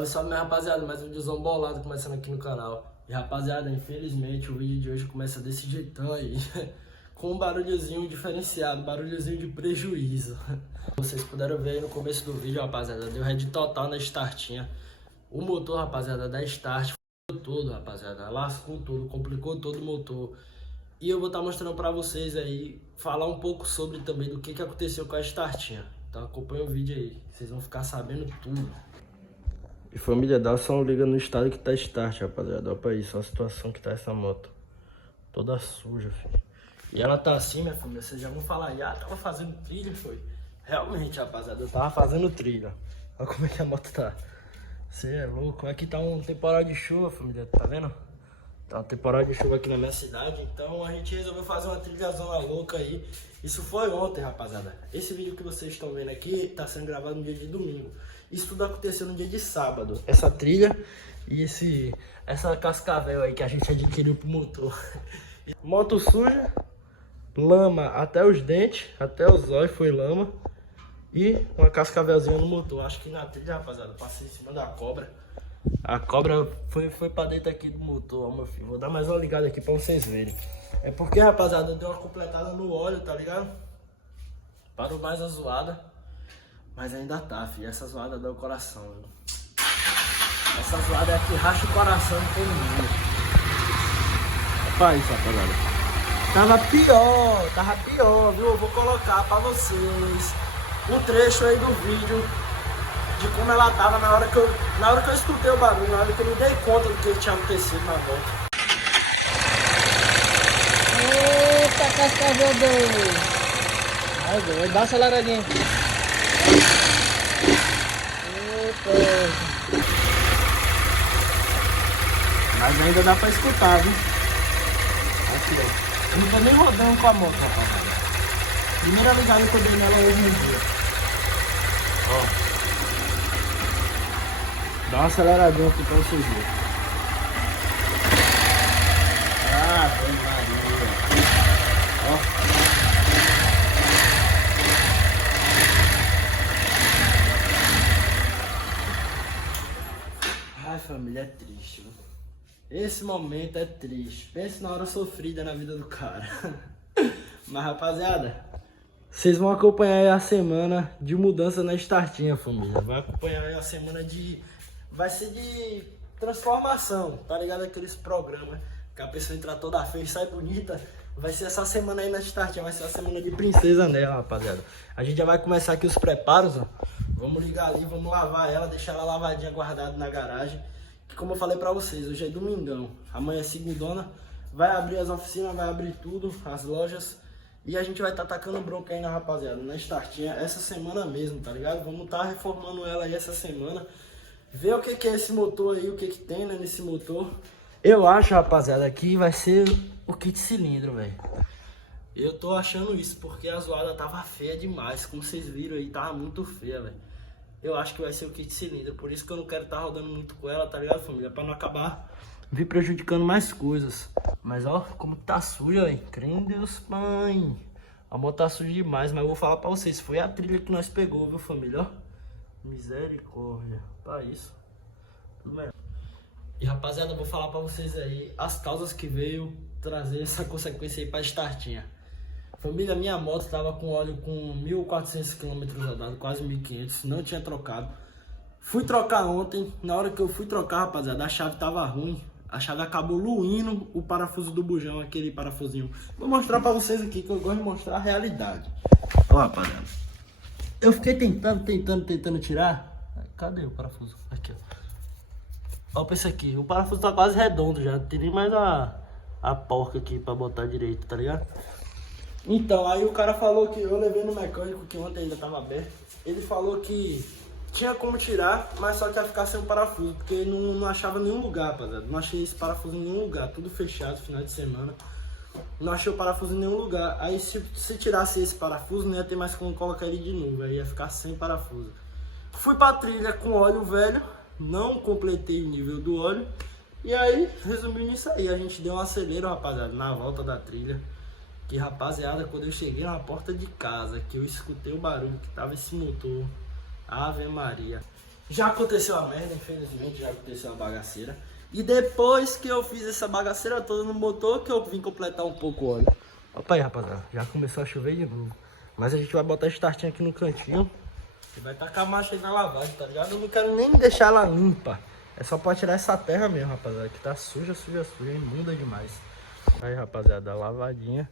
Salve, salve, minha rapaziada, mais um videozão bolado começando aqui no canal. E rapaziada, infelizmente o vídeo de hoje começa desse jeitão aí, com um barulhozinho diferenciado, barulhozinho de prejuízo. Vocês puderam ver aí no começo do vídeo, rapaziada, deu head total na startinha. O motor, rapaziada, da start ficou todo, rapaziada, lascou tudo, complicou todo o motor. E eu vou estar mostrando pra vocês aí, falar um pouco sobre também do que aconteceu com a startinha. Então acompanha o vídeo aí, vocês vão ficar sabendo tudo. E família, dá só um liga no estado que tá start, rapaziada. Olha pra isso, olha a situação que tá essa moto. Toda suja, filho. E ela tá assim, minha família, vocês já vão falar, tava fazendo trilha, foi? Realmente, rapaziada, eu tava fazendo trilha. Olha como é que a moto tá. Você é louco, aqui tá um temporal de chuva, família, tá vendo? Tá uma temporada de chuva aqui na minha cidade, então a gente resolveu fazer uma trilhazona louca aí. Isso foi ontem, rapaziada. Esse vídeo que vocês estão vendo aqui tá sendo gravado no dia de domingo. Isso tudo aconteceu no dia de sábado. Essa trilha e essa cascavel aí que a gente adquiriu pro motor. Moto suja, lama até os dentes, até os olhos foi lama. E uma cascavelzinha no motor. Acho que na trilha, rapaziada, passei em cima da cobra. A cobra foi pra dentro aqui do motor, ó, meu filho. Vou dar mais uma ligada aqui pra vocês verem. É porque, rapaziada, deu uma completada no óleo, tá ligado? Parou mais a zoada. Mas ainda tá, filho. Essa zoada dá o coração, viu? Essa zoada é que racha o coração de todo mundo. Olha isso, rapaziada. Tava pior, viu? Eu vou colocar pra vocês um trecho aí do vídeo de como ela tava na hora que eu escutei o barulho, na hora que eu me dei conta do que tinha acontecido na volta. Eita, cascavel doido! Ai, doido, dá uma aceleradinha. Eita! Mas ainda dá pra escutar, viu? Aqui, ó. Eu não tô nem rodando com a moto, rapaziada. Primeira ligada que eu dei nela hoje no dia. Ó. Dá uma aceleradinha aqui pra vocês verem. Foi Maria. Ó. Ai, família, é triste, viu? Esse momento é triste. Pense na hora sofrida na vida do cara. Mas, rapaziada, vocês vão acompanhar aí a semana de mudança na startinha, família. Vai acompanhar aí a semana de... Vai ser de transformação, tá ligado? Aqueles programas que a pessoa entra toda feia e sai bonita. Vai ser essa semana aí na startinha, vai ser a semana de princesa nela, rapaziada. A gente já vai começar aqui os preparos, ó. Vamos ligar ali, vamos lavar ela, deixar ela lavadinha, guardada na garagem. Que como eu falei pra vocês, hoje é domingão. Amanhã é segundona, vai abrir as oficinas, vai abrir tudo, as lojas. E a gente vai estar tacando bronca aí na rapaziada, na startinha, essa semana mesmo, tá ligado? Vamos estar reformando ela aí essa semana. Ver o que é esse motor aí, o que tem, né, nesse motor. Eu acho, rapaziada, que vai ser o kit cilindro, velho. Eu tô achando isso, porque a zoada tava feia demais. Como vocês viram aí, tava muito feia, velho. Eu acho que vai ser o kit cilindro, por isso que eu não quero estar rodando muito com ela, tá ligado, família? Pra não acabar vir prejudicando mais coisas. Mas ó, como tá suja, velho. Crê em Deus, pai. A moto tá suja demais, mas eu vou falar pra vocês. Foi a trilha que nós pegou, viu, família? Ó. Misericórdia. Pra isso. Tudo melhor. E rapaziada, eu vou falar pra vocês aí as causas que veio trazer essa consequência aí pra startinha. Família, minha moto tava com óleo com 1.400 km rodado, quase 1.500, não tinha trocado. Fui trocar ontem, na hora que eu fui trocar, rapaziada, a chave tava ruim. A chave acabou luindo o parafuso do bujão, aquele parafusinho. Vou mostrar pra vocês aqui, que eu gosto de mostrar a realidade. Ó, rapaziada. Eu fiquei tentando tirar. Cadê o parafuso? Aqui, ó. Ó, pra esse aqui. O parafuso tá quase redondo já. Não tem nem mais a porca aqui pra botar direito, tá ligado? Então, aí o cara falou que eu levei no mecânico, que ontem ainda tava aberto. Ele falou que tinha como tirar, mas só que ia ficar sem o parafuso, porque não achava nenhum lugar, rapaziada. Não achei esse parafuso em nenhum lugar, tudo fechado, final de semana. Não achei o parafuso em nenhum lugar. Aí se tirasse esse parafuso, não ia ter mais como colocar ele de novo, aí ia ficar sem parafuso. Fui pra trilha com óleo velho, não completei o nível do óleo. E aí, resumindo isso aí, a gente deu um acelero, rapaziada, na volta da trilha. Que, rapaziada, quando eu cheguei na porta de casa, que eu escutei o barulho que tava esse motor, Ave Maria. Já aconteceu a merda, infelizmente, já aconteceu a bagaceira. E depois que eu fiz essa bagaceira toda no motor, que eu vim completar um pouco o óleo. Opa aí, rapaziada, já começou a chover de novo. Mas a gente vai botar a startinha aqui no cantinho. E vai tacar a marcha aí na lavagem, tá ligado? Eu não quero nem deixar ela limpa. É só pra tirar essa terra mesmo, rapaziada, que tá suja, imunda demais. Aí, rapaziada, a lavadinha.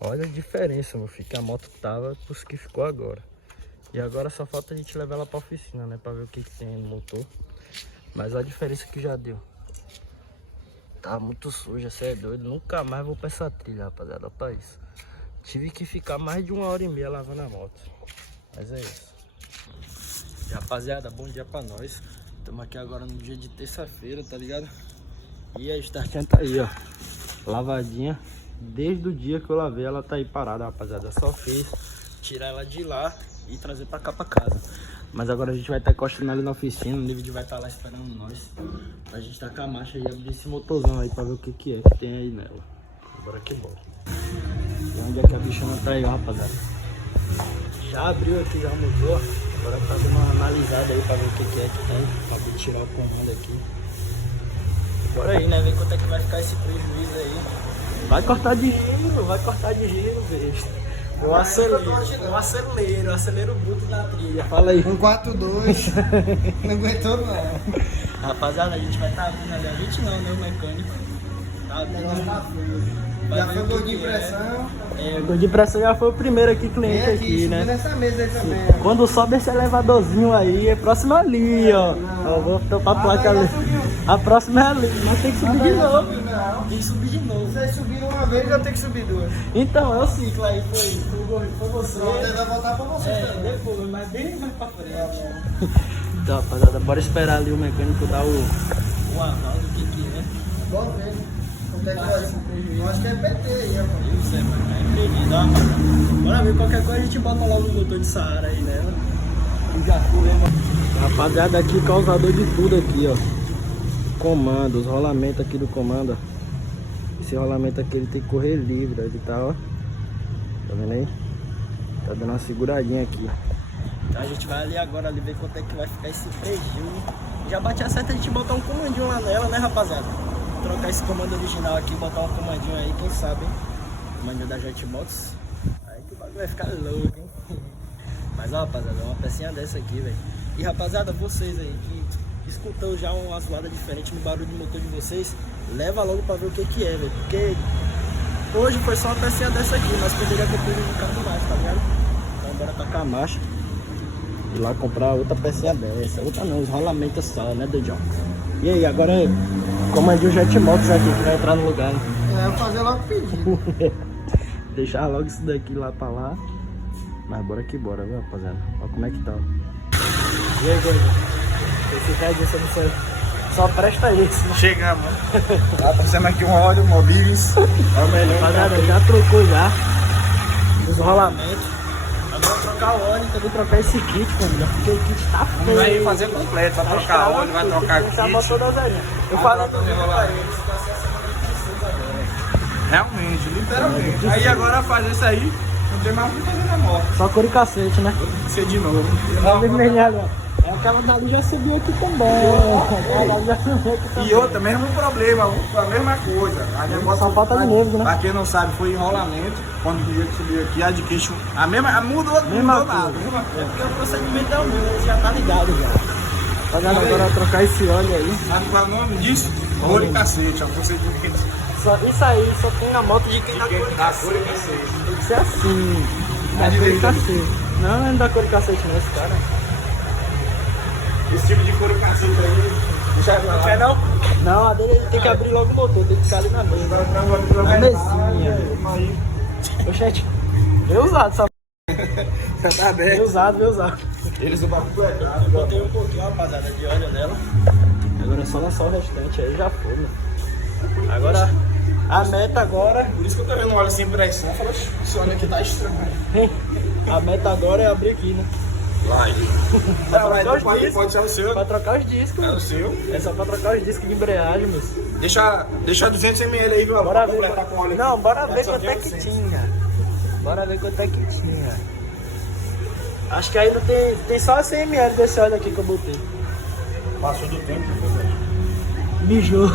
Olha a diferença, meu filho, que a moto tava pros que ficou agora. E agora só falta a gente levar ela pra oficina, né? Pra ver o que tem no motor. Mas olha a diferença que já deu. Tá muito suja, cê é doido. Nunca mais vou pra essa trilha, rapaziada. Olha pra isso. Tive que ficar mais de 1h30 lavando a moto. Mas é isso. E, rapaziada, bom dia pra nós. Estamos aqui agora no dia de terça-feira, tá ligado? E a startinha tá aí, ó. Lavadinha. Desde o dia que eu lavei, ela tá aí parada, rapaziada. Só fiz tirar ela de lá e trazer pra cá pra casa. Mas agora a gente vai estar encostando ali na oficina. O David vai estar lá esperando nós pra gente tacar a marcha e abrir esse motorzão aí pra ver o que que tem aí nela. Bora que bora. E onde é que a bichona tá aí, ó, rapaziada? Já abriu aqui já o motor. Agora tá dando uma analisada aí pra ver o que que tem. Pra tirar o comando aqui. Bora aí, né? Ver quanto é que vai ficar esse prejuízo aí. Vai cortar de giro, besta. Eu acelero o bruto da trilha. Fala aí. 142. Não aguentou não. Rapaziada, a gente vai estar abrindo ali. A gente não, né? O mecânico. Tá abrindo. Já foi o gol de pressão. É, o gol de pressão já foi o primeiro aqui, cliente aqui, né? Nessa mesa aí também. Quando sobe esse elevadorzinho aí, é próximo ali, ó. Eu vou topar a placa ali. A próxima é ali, mas tem que subir de novo. Tem que subir de novo. Vocês subiram uma vez, eu tenho que subir duas. Então, é o ciclo aí, foi você. Ele vai voltar pra você. Depois, mas bem mais pra frente. Então, rapaziada, bora esperar ali o mecânico dar o aval do que é. Bora ver. Quanto é que vai ser? Eu acho que é PT aí, rapaz. Eu sei, mas tá empreendido, ó, rapaziada. Bora ver, qualquer coisa a gente bota logo o motor de Saara aí nela. E já foi, rapaziada, aqui causador de tudo aqui, ó. Comando, os rolamentos aqui do comando, ó. Esse rolamento aqui ele tem que correr livre, ó. Ele tá, ó. Tá vendo aí? Tá dando uma seguradinha aqui, ó. Então a gente vai ali agora ali ver quanto é que vai ficar esse prejuízo. Já bate a seta a gente botar um comandinho lá nela, né, rapaziada? Trocar esse comando original aqui, botar um comandinho aí, quem sabe, hein? Comandinho da Jetmotos. Aí que o bagulho vai ficar louco, hein? Mas ó, rapaziada, uma pecinha dessa aqui, velho. E rapaziada, vocês aí que escutou já uma zoada diferente no barulho do motor de vocês, leva logo pra ver o que que é, velho. Porque hoje foi só uma pecinha dessa aqui, mas poderia ter prejudicado mais, tá ligado? Então bora tacar a marcha e lá comprar outra pecinha dessa. Outra não, os rolamentos só, né, Dejão? E aí, agora comandinho Jetmotos aqui que vai entrar no lugar, né? Eu vou fazer logo pedido. Deixar logo isso daqui lá pra lá. Mas bora que bora, viu, rapaziada? Olha como é que tá. E aí, Gordo? Esse cara disse, não sei. Só presta isso. Chegamos. Tá passando aqui um óleo, Mobilis. É o melhor. Rapaziada, já trocou já os rolamentos. Agora trocar o óleo e também trocar esse kit, família. Porque o kit tá feio. Vai fazer completo, vai trocar óleo, vai trocar kit. Eu falei pra Realmente, literalmente. Aí agora fazer isso aí, não tem mais o que fazer na moto. só cor e cacete, né? Ser de novo. Tá vermelhado, ó. Aquela dali já subiu aqui também. Aquela dali já subiu aqui também. E outra, mesmo problema, a mesma coisa. A negócio, Só falta de nervo, né? Pra quem não sabe, foi enrolamento. Quando o dia que subiu aqui, a de queixo. A mesma, mudou Mesma nada. coisa. Mesma É coisa. porque o procedimento é o mesmo, você já tá ligado já. Rapaziada, agora trocar esse óleo aí. Sabe qual é o nome disso? Cor e cacete, é o procedimento. Isso aí só tem na moto de quem dá cor e Dá cacete. cor e cacete. Tem que ser assim. Dá Tá cor e direito. cacete. Não, não dá cor e cacete não, esse cara. Esse tipo de cor e cacete aí. Já Não quer não? Não, a dele tem que abrir logo o motor, tem que ficar ali na mesa. Na mesinha. Oxente, bem usado essa Você tá aberto. bem usado, bem usado. Eles o bagulho é caro. Botei um pouquinho, rapaziada, de óleo nela. Agora é só lançar o restante aí, já foi, mano. Agora, a meta agora... Por isso que eu tô vendo óleo sem pressão. Eu falo, esse óleo aqui tá estranho. A meta agora é abrir aqui, né? Vai. Pode ser o seu. Pra trocar os discos. É o seu. É só pra trocar os discos de embreagem, moço. Deixa 200 ml aí, viu? Bora ver. Completar com óleo aqui. Não, bora Dá ver só quanto é que 200. tinha. Bora ver quanto é que tinha. Acho que ainda tem só 100 ml desse óleo aqui que eu botei. Passou do tempo. Mijou.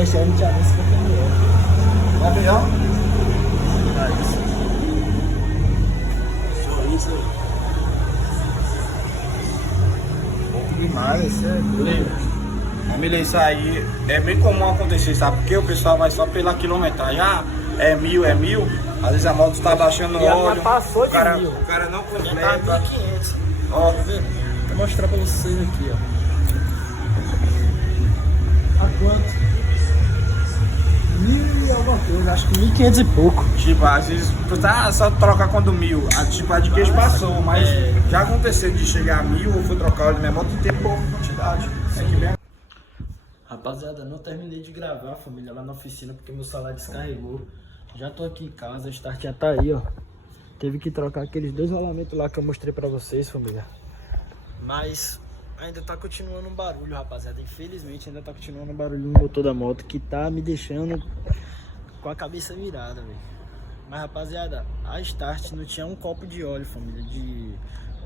Esse óleo tinha 50 ml. Vai ver, ó. Isso aí. Bom demais, isso é doido. Família, isso aí é bem comum acontecer, sabe? Porque o pessoal vai só pela quilometragem. Ah, é mil. Às vezes a moto está baixando o E a óleo. minha passou de 1000. O cara não Já tá completa. 1500. Ó, Tá vendo? Vou mostrar pra vocês aqui, ó. A quanto? 1000 e alguma coisa, acho que 1500 e pouco. tipo, às vezes tá só trocar quando 1000. Tipo, a de queijo passou, mas já aconteceu de chegar a 1000 ou for trocar o óleo da minha moto e ter pouca quantidade. É que bem. Rapaziada, não terminei de gravar, família, lá na oficina, porque meu celular descarregou. Já tô aqui em casa, a start já tá aí, ó. Teve que trocar aqueles 2 rolamentos lá que eu mostrei pra vocês, família. Mas ainda tá continuando um barulho, rapaziada. Infelizmente ainda tá continuando um barulho no motor da moto, que tá me deixando com a cabeça virada, velho. Mas, rapaziada, a start não tinha um copo de óleo, família,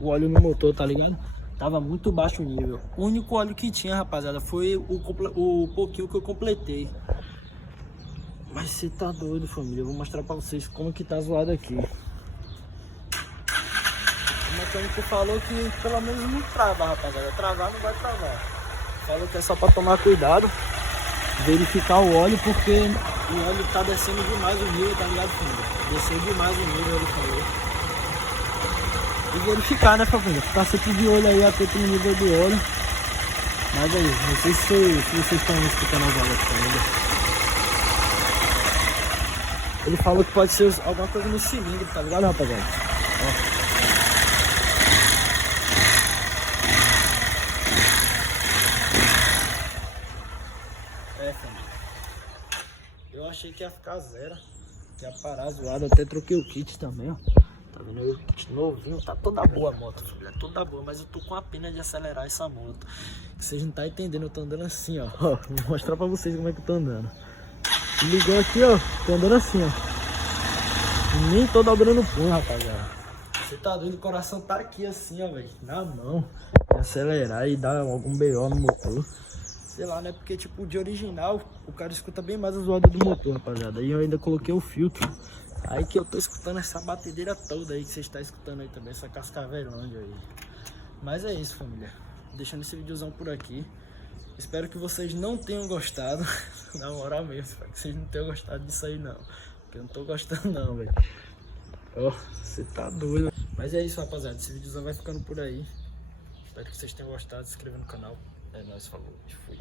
o óleo no motor, tá ligado? Tava muito baixo o nível. O único óleo que tinha, rapaziada, foi o pouquinho que eu completei. Mas você tá doido, família. Eu vou mostrar pra vocês como que tá zoado aqui. O mecânico falou que pelo menos não trava, rapaziada. Travar não vai travar. Falou que é só pra tomar cuidado, verificar o óleo, porque o óleo tá descendo demais o nível, tá ligado, família? Desceu demais o nível, ele falou. E verificar, né, família? Ficar sempre de olho aí, atento no nível do óleo. Mas aí, não sei se vocês estão escutando as aulas ainda. Ele falou que pode ser alguma coisa no cilindro, tá ligado, rapaziada? Ó. Eu achei que ia ficar zero, que ia parar zoado, até troquei o kit também, ó. Tá vendo aí o kit novinho, tá toda boa a moto, família, toda boa, mas eu tô com a pena de acelerar essa moto. Que vocês não tá entendendo, eu tô andando assim, ó. Vou mostrar pra vocês como é que eu tô andando. Ligou aqui, ó, tô andando assim, ó. Nem tô dobrando o punho, rapaziada. Você tá doido, o coração tá aqui assim, ó, velho, na mão. Acelerar e dar algum BO no motor. Sei lá, né? Porque, tipo, de original, o cara escuta bem mais as zoadas do motor, rapaziada. E eu ainda coloquei o filtro. Aí que eu tô escutando essa batedeira toda aí, que você está escutando aí também, essa cascavelândia aí. Mas é isso, família. Deixando esse videozão por aqui. Espero que vocês não tenham gostado. Na moral mesmo, espero que vocês não tenham gostado disso aí, não. Porque eu não tô gostando, não, velho. Ó, você tá doido. Mas é isso, rapaziada. Esse videozão vai ficando por aí. Espero que vocês tenham gostado. Se inscreva no canal. É nóis, falou. Fui.